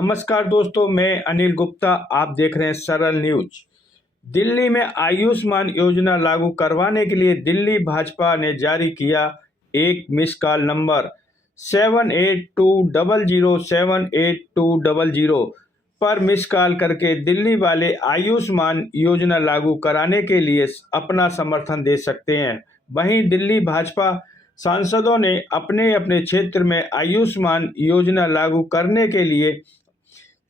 नमस्कार दोस्तों, मैं अनिल गुप्ता। आप देख रहे हैं सरल न्यूज। दिल्ली में आयुष्मान योजना लागू करवाने के लिए दिल्ली भाजपा ने जारी किया एक मिस कॉल नंबर 7820078200 पर मिस कॉल करके दिल्ली वाले आयुष्मान योजना लागू कराने के लिए अपना समर्थन दे सकते हैं। वहीं दिल्ली भाजपा सांसदों ने अपने अपने क्षेत्र में आयुष्मान योजना लागू करने के लिए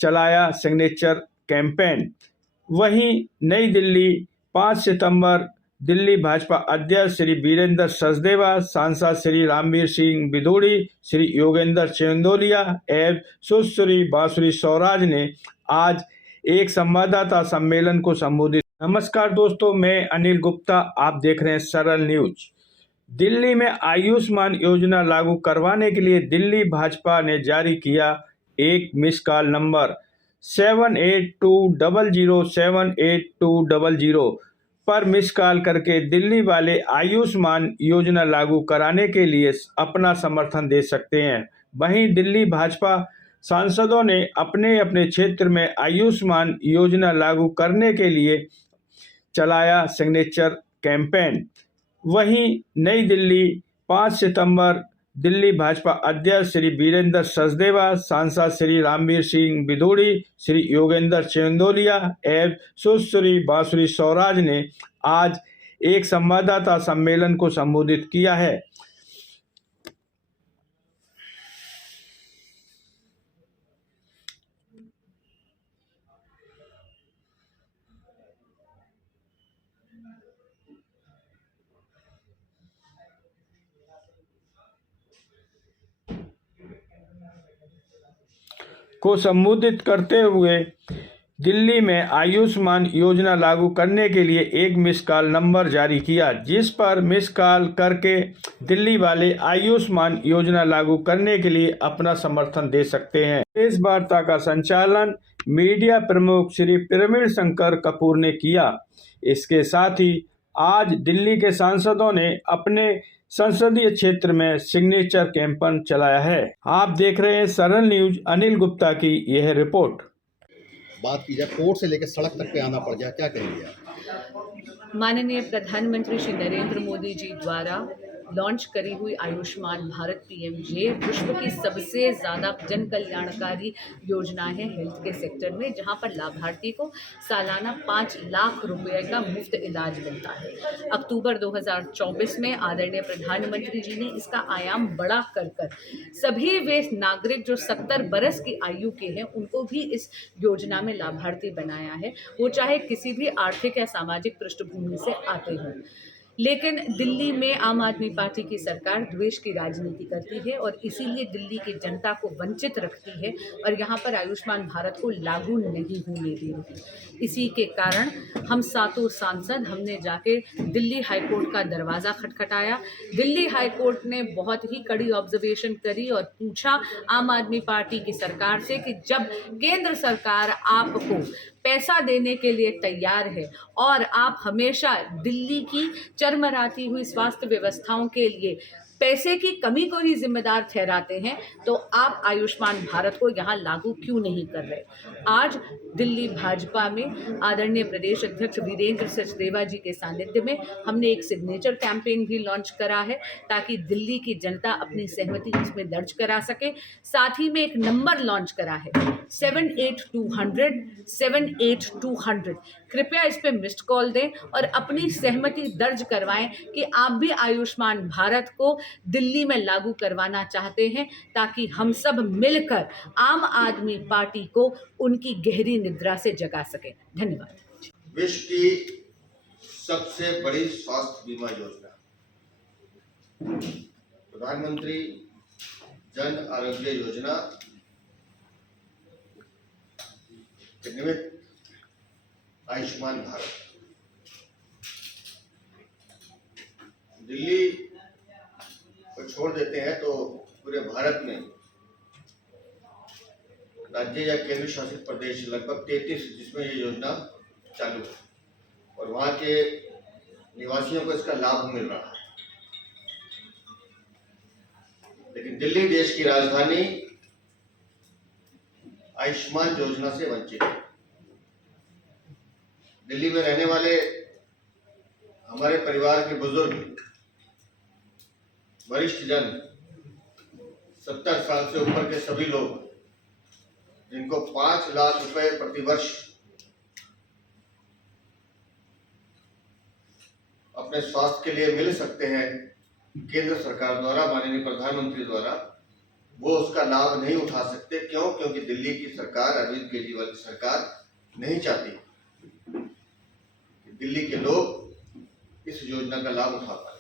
चलाया सिग्नेचर कैंपेन। वहीं नई दिल्ली 5 सितंबर दिल्ली भाजपा अध्यक्ष श्री वीरेंद्र सचदेवा, सांसद श्री रामवीर सिंह बिधूड़ी, श्री योगेंद्र चंदोलिया एवं सुश्री बांसुरी स्वराज ने आज एक संवाददाता सम्मेलन को संबोधित। नमस्कार दोस्तों, मैं अनिल गुप्ता। आप देख रहे हैं सरल न्यूज। दिल्ली में आयुष्मान योजना लागू करवाने के लिए दिल्ली भाजपा ने जारी किया एक मिस कॉल नंबर 7820078200 पर मिस कॉल करके दिल्ली वाले आयुष्मान योजना लागू कराने के लिए अपना समर्थन दे सकते हैं। वहीं दिल्ली भाजपा सांसदों ने अपने अपने क्षेत्र में आयुष्मान योजना लागू करने के लिए चलाया सिग्नेचर कैंपेन। वहीं नई दिल्ली 5 सितंबर दिल्ली भाजपा अध्यक्ष श्री वीरेंद्र सचदेवा, सांसद श्री रामवीर सिंह बिधूड़ी, श्री योगेंद्र चंदोलिया एवं सुश्री बांसुरी स्वराज ने आज एक संवाददाता सम्मेलन को संबोधित किया है। को संबोधित करते हुए दिल्ली में आयुष्मान योजना लागू करने के लिए एक मिस कॉल नंबर जारी किया, जिस पर मिस कॉल करके दिल्ली वाले आयुष्मान योजना लागू करने के लिए अपना समर्थन दे सकते हैं। इस वार्ता का संचालन मीडिया प्रमुख श्री प्रवीण शंकर कपूर ने किया। इसके साथ ही आज दिल्ली के सांसदों ने अपने संसदीय क्षेत्र में सिग्नेचर कैंपेन चलाया है। आप देख रहे हैं सरल न्यूज। अनिल गुप्ता की यह रिपोर्ट। बात की जाए कोर्ट से लेकर सड़क तक पे आना पड़ जाए, क्या कहेंगे आप? माननीय प्रधानमंत्री श्री नरेंद्र मोदी जी द्वारा लॉन्च करी हुई आयुष्मान भारत पीएमजे विश्व की सबसे ज़्यादा जन कल्याणकारी योजना है हेल्थ के सेक्टर में, जहां पर लाभार्थी को सालाना 5 लाख रुपए का मुफ्त इलाज मिलता है। अक्टूबर 2024 में आदरणीय प्रधानमंत्री जी ने इसका आयाम बड़ा कर सभी वे नागरिक जो 70 बरस की आयु के हैं उनको भी इस योजना में लाभार्थी बनाया है, वो चाहे किसी भी आर्थिक या सामाजिक पृष्ठभूमि से आते हों। लेकिन दिल्ली में आम आदमी पार्टी की सरकार द्वेष की राजनीति करती है और इसीलिए दिल्ली की जनता को वंचित रखती है और यहाँ पर आयुष्मान भारत को लागू नहीं होने दे रही। इसी के कारण हम सातों सांसद हमने जाके दिल्ली हाईकोर्ट का दरवाज़ा खटखटाया। दिल्ली हाईकोर्ट ने बहुत ही कड़ी ऑब्जर्वेशन करी और पूछा आम आदमी पार्टी की सरकार से कि जब केंद्र सरकार आपको पैसा देने के लिए तैयार है और आप हमेशा दिल्ली की चरमराती हुई स्वास्थ्य व्यवस्थाओं के लिए पैसे की कमी को ही जिम्मेदार ठहराते हैं, तो आप आयुष्मान भारत को यहाँ लागू क्यों नहीं कर रहे। आज दिल्ली भाजपा में आदरणीय प्रदेश अध्यक्ष वीरेंद्र सचदेवा जी के सानिध्य में हमने एक सिग्नेचर कैंपेन भी लॉन्च करा है ताकि दिल्ली की जनता अपनी सहमति इसमें दर्ज करा सके। साथ ही में एक नंबर लॉन्च करा है 7820078200। कृपया इस पे मिस्ड कॉल दें और अपनी सहमति दर्ज करवाएं कि आप भी आयुष्मान भारत को दिल्ली में लागू करवाना चाहते हैं, ताकि हम सब मिलकर आम आदमी पार्टी को उनकी गहरी निद्रा से जगा सकें। धन्यवाद। विश्व की सबसे बड़ी स्वास्थ्य बीमा योजना प्रधानमंत्री जन आरोग्य योजना के निमित्त आयुष्मान भारत दिल्ली को छोड़ देते हैं तो पूरे भारत में राज्य या केंद्र शासित प्रदेश लगभग 33 जिसमें ये योजना चालू है और वहाँ के निवासियों को इसका लाभ मिल रहा है। लेकिन दिल्ली देश की राजधानी आयुष्मान योजना से वंचित हैं। दिल्ली में रहने वाले हमारे परिवार के बुजुर्ग, वरिष्ठ जन, 70 साल से ऊपर के सभी लोग जिनको 5 लाख रुपए प्रतिवर्ष अपने स्वास्थ्य के लिए मिल सकते हैं केंद्र सरकार द्वारा, माननीय प्रधानमंत्री द्वारा, वो उसका लाभ नहीं उठा सकते। क्यों? क्योंकि दिल्ली की सरकार, अरविंद केजरीवाल की सरकार नहीं चाहती कि दिल्ली के लोग इस योजना का लाभ उठा पाए।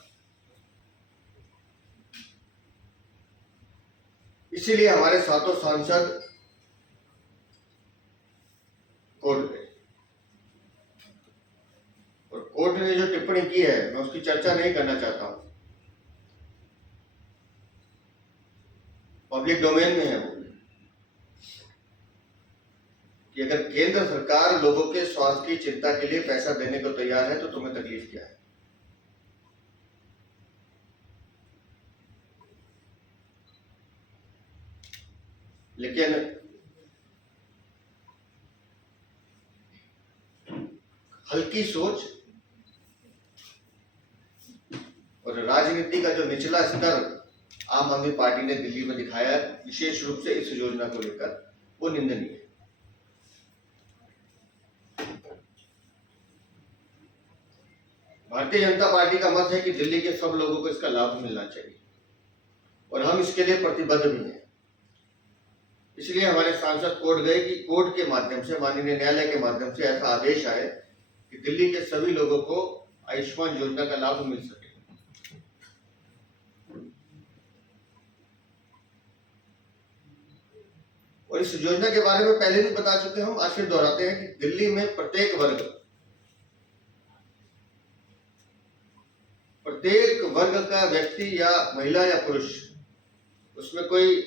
इसीलिए हमारे सातों सांसद कोर्ट गए और कोर्ट ने जो टिप्पणी की है मैं उसकी चर्चा नहीं करना चाहता हूं, पब्लिक डोमेन में है वो, कि अगर केंद्र सरकार लोगों के स्वास्थ्य की चिंता के लिए पैसा देने को तैयार है तो तुम्हें तकलीफ क्या है। लेकिन हल्की सोच और राजनीति का जो निचला स्तर आम आदमी पार्टी ने दिल्ली में दिखाया, विशेष रूप से इस योजना को लेकर, वो निंदनीय है। भारतीय जनता पार्टी का मत है कि दिल्ली के सब लोगों को इसका लाभ मिलना चाहिए और हम इसके लिए प्रतिबद्ध भी हैं। इसलिए हमारे सांसद कोर्ट गए कि कोर्ट के माध्यम से, माननीय न्यायालय के माध्यम से ऐसा आदेश आए कि दिल्ली के सभी लोगों को आयुष्मान योजना का लाभ मिल सके। और इस योजना के बारे में पहले भी बता चुके हैं हम, आज फिर दोहराते हैं कि दिल्ली में प्रत्येक वर्ग का व्यक्ति या महिला या पुरुष, उसमें कोई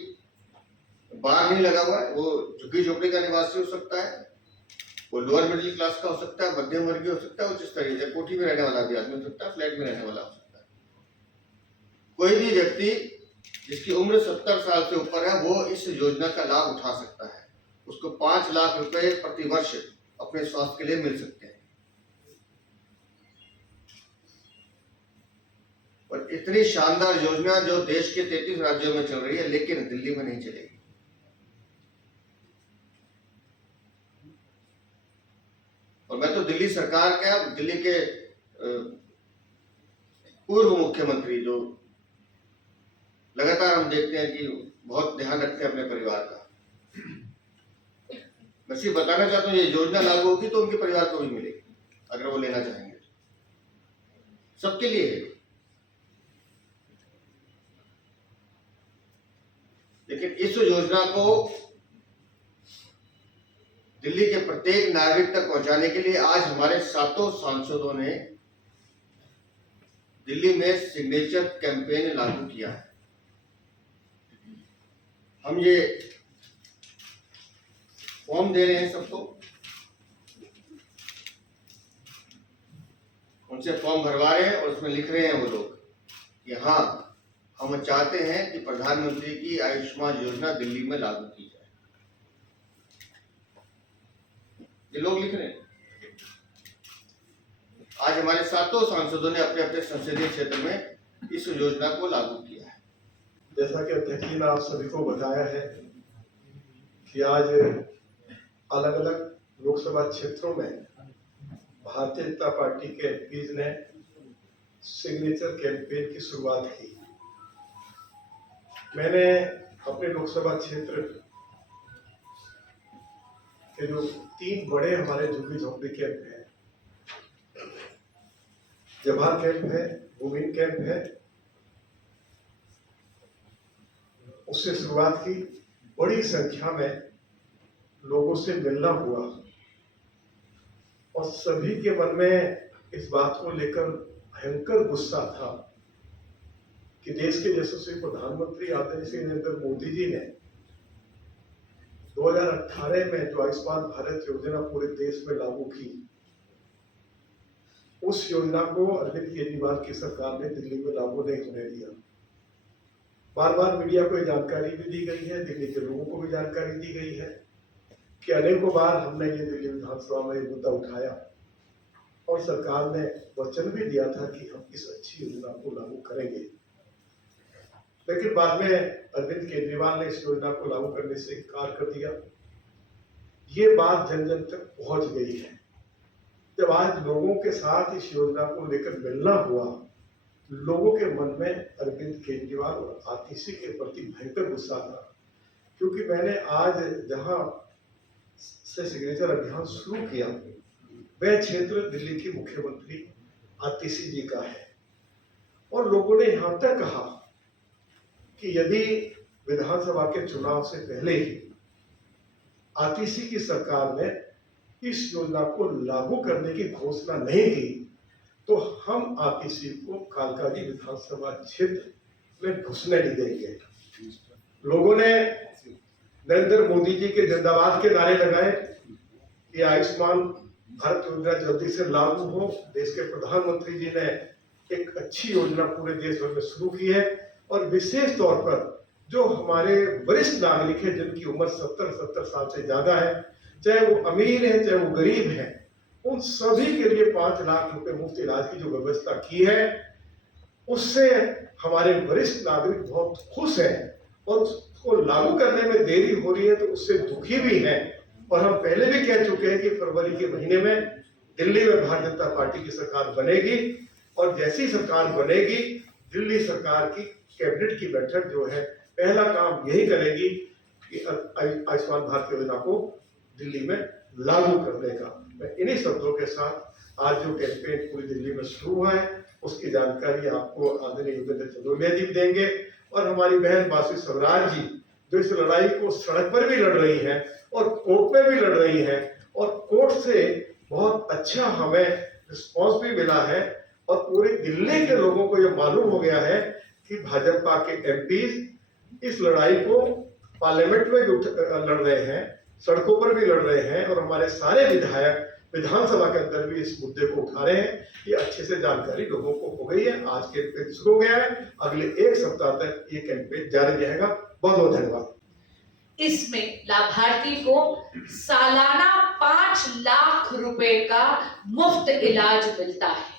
बार नहीं लगा हुआ है। वो झुग्गी झोपड़ी का निवासी हो सकता है, वो लोअर मिडिल क्लास का हो सकता है, मध्यम वर्गीय हो सकता है, उच्च स्तरीय से कोठी में रहने वाला भी आदमी हो सकता है, फ्लैट में रहने वाला हो सकता है। कोई भी व्यक्ति जिसकी उम्र 70 साल से ऊपर है वो इस योजना का लाभ उठा सकता है। उसको 5 लाख रुपए प्रति वर्ष अपने स्वास्थ्य के लिए मिल सकते हैं। और इतनी शानदार योजना जो देश के 33 राज्यों में चल रही है, लेकिन दिल्ली में नहीं चलेगी। और मैं तो दिल्ली सरकार का, दिल्ली के पूर्व मुख्यमंत्री, जो लगातार हम देखते हैं कि बहुत ध्यान रखते हैं अपने परिवार का, मैं सिर्फ बताना चाहता हूँ ये योजना लागू होगी तो उनके परिवार को भी मिलेगी अगर वो लेना चाहेंगे, सबके लिए है। लेकिन इस योजना को दिल्ली के प्रत्येक नागरिक तक पहुंचाने के लिए आज हमारे सातों सांसदों ने दिल्ली में सिग्नेचर कैंपेन लागू किया है। हम ये फॉर्म दे रहे हैं सबको, उनसे फॉर्म भरवा रहे हैं और उसमें लिख रहे हैं वो लोग कि हाँ, हम चाहते हैं कि प्रधानमंत्री की आयुष्मान योजना दिल्ली में लागू की जाए। ये लोग लिख रहे हैं। आज हमारे सातों सांसदों ने अपने अपने संसदीय क्षेत्र में इस योजना को लागू किया है। जैसा कि अध्यक्ष जी ने आप सभी को बताया है कि आज अलग अलग लोकसभा क्षेत्रों में भारतीय जनता पार्टी के एमपीज ने सिग्नेचर कैंपेन की शुरुआत की। मैंने अपने लोकसभा क्षेत्र के जो 3 बड़े हमारे झुग्गी झोपड़ी कैंप हैं, जवाहर कैंप है, वुमेन कैंप है, उससे शुरुआत की। बड़ी संख्या में लोगों से मिलना हुआ और सभी के मन में इस बात को लेकर भयंकर गुस्सा था कि देश के यशस्वी प्रधानमंत्री आदरणीय श्री नरेंद्र मोदी जी ने 2018 में जो आयुष्मान भारत योजना पूरे देश में लागू की, उस योजना को अरविंद केजरीवाल की सरकार ने दिल्ली में लागू नहीं होने दिया। बार बार मीडिया को जानकारी भी दी गई है, दिल्ली के लोगों को भी जानकारी दी गई है कि अनेकों बार हमने ये दिल्ली विधानसभा में ये मुद्दा उठाया और सरकार ने वचन भी दिया था कि हम इस अच्छी योजना को लागू करेंगे, लेकिन बाद में अरविंद केजरीवाल ने इस योजना को लागू करने से इनकार कर दिया। ये बात जन जन तक पहुंच गई है। जब आज लोगों के साथ इस योजना को लेकर मिलना हुआ, लोगों के मन में अरविंद केजरीवाल और आतिशी के प्रति भयंकर गुस्सा था, क्योंकि मैंने आज जहां से सिग्नेचर अभियान शुरू किया वह क्षेत्र दिल्ली की मुख्यमंत्री आतिशी जी का है, और लोगों ने यहां तक कहा कि यदि विधानसभा के चुनाव से पहले ही आतिशी की सरकार ने इस योजना को लागू करने की घोषणा नहीं की तो हम आतिशी को कालकाजी विधानसभा क्षेत्र में घुसने नहीं देंगे। लोगों ने नरेंद्र मोदी जी के जिंदाबाद के नारे लगाए कि आयुष्मान भारत योजना जल्दी से लागू हो। देश के प्रधानमंत्री जी ने एक अच्छी योजना पूरे देश भर में शुरू की है, और विशेष तौर पर जो हमारे वरिष्ठ नागरिक हैं जिनकी उम्र 70 साल से ज्यादा है, चाहे वो अमीर है चाहे वो गरीब है, उन सभी के लिए 5 लाख रुपए मुफ्त इलाज की जो व्यवस्था की है उससे हमारे वरिष्ठ नागरिक बहुत खुश हैं, और उसको लागू करने में देरी हो रही है तो उससे दुखी भी हैं। और हम पहले भी कह चुके हैं कि फरवरी के महीने में दिल्ली में भारतीय जनता पार्टी की सरकार बनेगी, और जैसी सरकार बनेगी दिल्ली सरकार की कैबिनेट की बैठक जो है पहला काम यही करेगी कि आयुष्मान भारत योजना को दिल्ली में लागू करने का। मैं इन्हीं शब्दों के साथ आज जो कैंपेन पूरी दिल्ली में शुरू हुआ है उसकी जानकारी आपको आदरणीय योगेंद्र चंदोलिया जी भी देंगे, और हमारी बहन बासी स्वराज जी जो इस लड़ाई को सड़क पर भी लड़ रही हैं और कोर्ट में भी लड़ रही हैं, और कोर्ट से बहुत अच्छा हमें रिस्पॉन्स भी मिला है, और पूरे दिल्ली के लोगों को यह मालूम हो गया है कि भाजपा के एमपी इस लड़ाई को पार्लियामेंट में भी लड़ रहे हैं, सड़कों पर भी लड़ रहे हैं, और हमारे सारे विधायक विधानसभा के अंदर भी इस मुद्दे को उठा रहे हैं। ये अच्छे से जानकारी लोगों को हो गई है। आज कैंपेन शुरू हो गया है, अगले 1 सप्ताह तक ये कैंपेन जारी रहेगा। बहुत बहुत धन्यवाद। इसमें लाभार्थी को सालाना 5 लाख रुपए का मुफ्त इलाज मिलता है।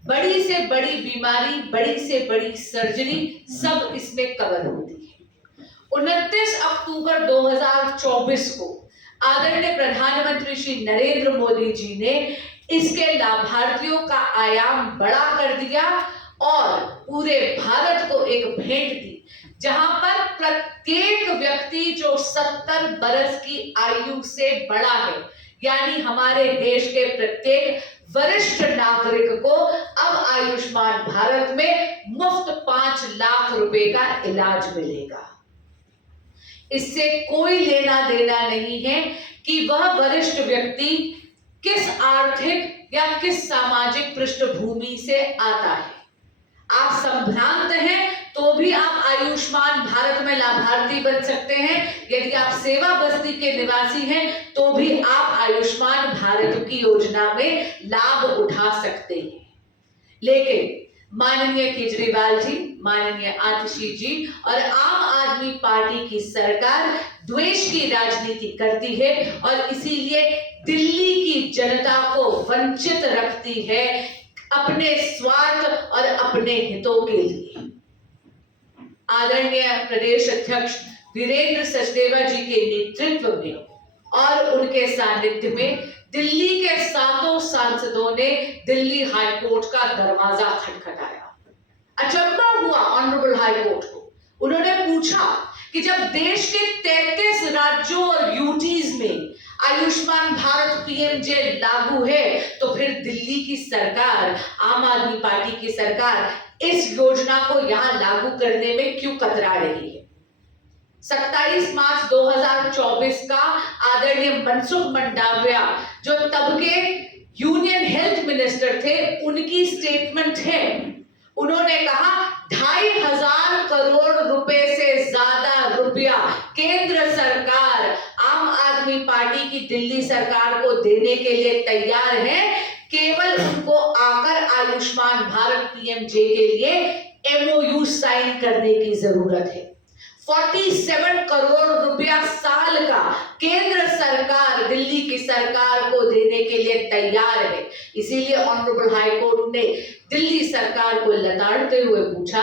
बड़ी से बड़ी बीमारी, बड़ी से बड़ी सर्जरी सब इसमें कवर होती है। 29 अक्टूबर 2024 को आदरणीय प्रधानमंत्री श्री नरेंद्र मोदी जी ने इसके लाभार्थियों का आयाम बड़ा कर दिया और पूरे भारत को एक भेंट दी, जहां पर प्रत्येक व्यक्ति जो 70 बरस की आयु से बड़ा है, यानी हमारे देश के प्रत्येक वरिष्ठ नागरिक को अब आयुष्मान भारत में मुफ्त 5 लाख रुपए का इलाज मिलेगा। इससे कोई लेना देना नहीं है कि वह वरिष्ठ व्यक्ति किस आर्थिक या किस सामाजिक पृष्ठभूमि से आता है। आप संभ्रांत हैं तो भी आप आयुष्मान भारत में लाभार्थी बन सकते हैं। यदि आप सेवा बस्ती के निवासी हैं तो भी आप आयुष्मान भारत की योजना में लाभ उठा सकते हैं। लेकिन माननीय केजरीवाल जी, माननीय आतिशी जी और आम आदमी पार्टी की सरकार द्वेष की राजनीति करती है और इसीलिए दिल्ली की जनता को वंचित रखती है अपने स्वार्थ और अपने हितों के लिए। आदरणीय प्रदेश अध्यक्ष वीरेंद्र सचदेवा जी के नेतृत्व में और उनके सानिध्य में दिल्ली के 7 सांसदों ने दिल्ली हाई कोर्ट का दरवाजा खटखटाया। अचंभा हुआ ऑनरेबल हाई कोर्ट को। उन्होंने पूछा कि जब देश के 33 राज्यों और यूटीज में आयुष्मान भारत पीएमजे लागू है तो फिर दिल्ली की सरकार, आम आदमी पार्टी की सरकार इस योजना को यहां लागू करने में क्यों कतरा रही है। 27 मार्च 2024 का आदरणीय मनसुख मंडाविया जो तब के यूनियन हेल्थ मिनिस्टर थे, उनकी स्टेटमेंट है। उन्होंने कहा 2500 करोड़ रुपए से ज्यादा रुपया केंद्र सरकार आम आदमी पार्टी की दिल्ली सरकार को देने के लिए तैयार है। केवल उनको आकर आयुष्मान भारत पीएमजे के लिए एमओयू साइन करने की जरूरत है। 47 करोड़ रुपया साल का केंद्र सरकार दिल्ली की सरकार को देने के लिए तैयार है। इसीलिए ऑनरेबल हाई कोर्ट ने दिल्ली सरकार को लताड़ते हुए पूछा,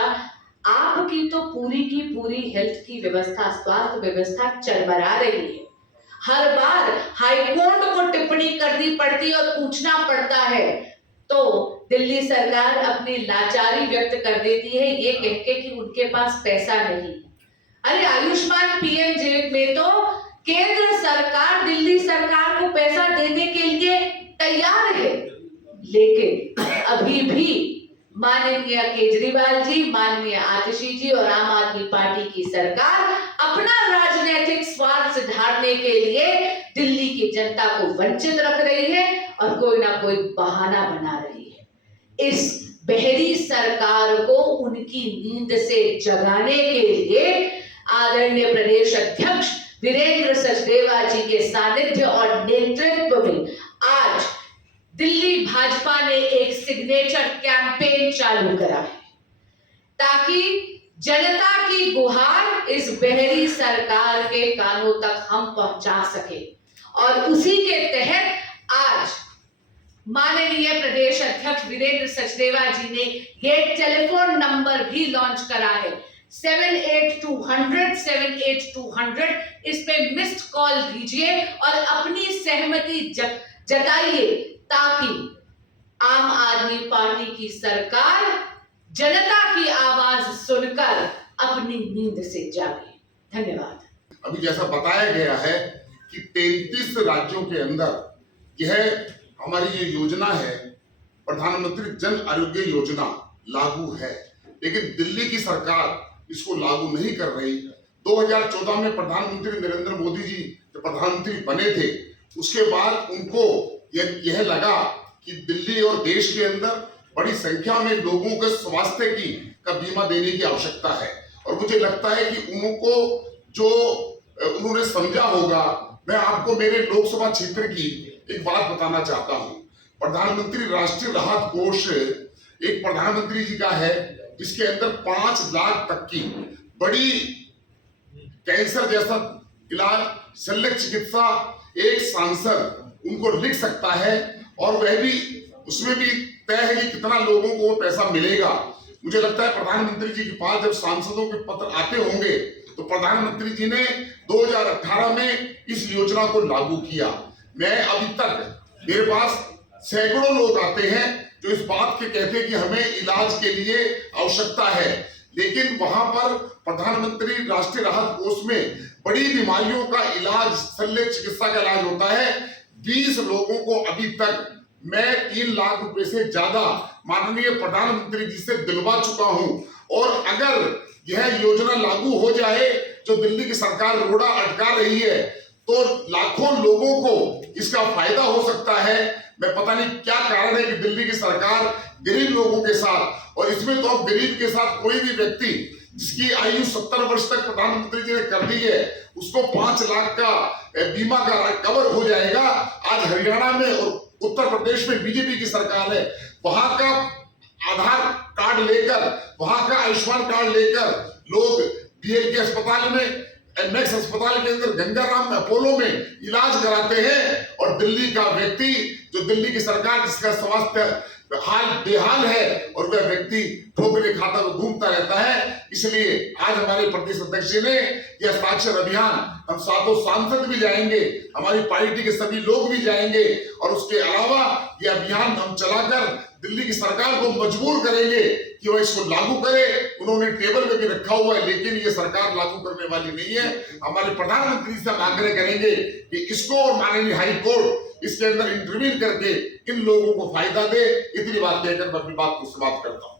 आपकी तो पूरी की पूरी हेल्थ की व्यवस्था, स्वास्थ्य व्यवस्था चरमरा रही है। हर बार हाई कोर्ट को टिप्पणी करनी पड़ती और पूछना पड़ता है, तो दिल्ली सरकार अपनी लाचारी व्यक्त कर देती है ये कह के कि उनके पास पैसा नहीं। अरे आयुष्मान पीएमजे में तो केंद्र सरकार दिल्ली सरकार को पैसा देने के लिए तैयार है, लेकिन अभी भी माननीय केजरीवाल जी, माननीय आतिशी जी और आम आदमी पार्टी की सरकार अपना राजनीतिक स्वार्थ सुधारने के लिए दिल्ली की जनता को वंचित रख रही है और कोई ना कोई बहाना बना रही है। इस बहरी सरकार को उनकी नींद से जगाने के लिए आदरणीय प्रदेश अध्यक्ष वीरेंद्र सचदेवा जी के सानिध्य और नेतृत्व में आज दिल्ली भाजपा ने एक सिग्नेचर कैंपेन चालू करा है, ताकि जनता की गुहार इस बहरी सरकार के कानों तक हम पहुंचा सके। और उसी के तहत आज माननीय प्रदेश अध्यक्ष वीरेंद्र सचदेवा जी ने ये टेलीफोन नंबर भी लॉन्च करा है, 782100 इस पे मिस्ड कॉल दीजिए और अपनी सहमति जताइए, ताकि आम आदमी पार्टी की सरकार जनता की आवाज सुनकर अपनी नींद से जागे। धन्यवाद। अभी जैसा बताया गया है कि 33 राज्यों के अंदर यह हमारी ये योजना है, प्रधानमंत्री जन आरोग्य योजना लागू है, लेकिन दिल्ली की सरकार इसको लागू नहीं कर रही। 2014 में प्रधानमंत्री नरेंद्र मोदी जी जब प्रधानमंत्री बने थे, उसके बाद उनको यह लगा कि दिल्ली और देश के अंदर बड़ी संख्या में लोगों के स्वास्थ्य का बीमा देने की आवश्यकता है, और मुझे लगता है कि उनको जो उन्होंने समझा होगा। मैं आपको मेरे लोकसभा क्षेत्र की एक बात बताना चाहता हूं। प्रधानमंत्री राष्ट्रीय राहत कोष एक प्रधानमंत्री जी का है, जिसके अंदर 5 लाख तक की बड़ी कैंसर जैसा इलाज, शल्य चिकित्सा एक सांसद उनको लिख सकता है, और वह भी उसमें भी तय है कि कितना लोगों को पैसा मिलेगा। मुझे लगता है प्रधानमंत्री जी के पास जब सांसदों के पत्र आते होंगे तो प्रधानमंत्री जी ने 2018 में इस योजना को लागू किया। मैं अभी तक मेरे पास सैकड़ों लोग आते हैं जो इस बात के कहते हैं कि हमें इलाज के लिए आवश्यकता है, लेकिन वहां पर प्रधानमंत्री राष्ट्रीय राहत कोष में बड़ी बीमारियों का इलाज, शल्य चिकित्सा का इलाज होता है। 20 लोगों को अभी तक मैं 3 लाख रुपए से ज्यादा माननीय प्रधानमंत्री जी से दिलवा चुका हूं, और अगर यह योजना लागू हो जाए जो दिल्ली की सरकार रोड़ा अटका रही है, तो लाखों लोगों को इसका फायदा हो सकता है। मैं पता नहीं क्या कारण है कि दिल्ली की सरकार गरीब लोगों के साथ, और इसमें तो अब गरीब के साथ कोई भी व्यक्ति जिसकी आयु 70 वर्ष तक प्रधानमंत्री जी ने कर दी है, उसको 5 लाख का बीमा का कवर हो जाएगा। आज हरियाणा में और उत्तर प्रदेश में बीजेपी की सरकार है, वहां का आधार कार्ड लेकर, वहां का आयुष्मान कार्ड लेकर लोग डीएलके अस्पताल में, एमएक्स अस्पताल के अंदर, गंगाराम में, अपोलो में इलाज कराते हैं, और दिल्ली का व्यक्ति जो दिल्ली की सरकार जिसका स्वास्थ्य हाल बेहाल है, और वह व्यक्ति ठोकरे खाता हुआ घूमता रहता है। इसलिए आज हमारे प्रदेश अध्यक्ष जी ने यह साक्षर अभियान, हम 7 सांसद भी जाएंगे, हमारी पार्टी के सभी लोग भी जाएंगे, और उसके अलावा यह अभियान हम चलाकर दिल्ली की सरकार को मजबूर करेंगे कि वह इसको लागू करे। उन्होंने टेबल पे भी रखा हुआ है, लेकिन ये सरकार लागू करने वाली नहीं है। हमारे प्रधानमंत्री से हम आग्रह करेंगे कि इसको, और माननीय हाई कोर्ट इसके अंदर इंटरवीन करके इन लोगों को फायदा दे। इतनी बात कहकर मैं अपनी बात को समाप्त करता हूं।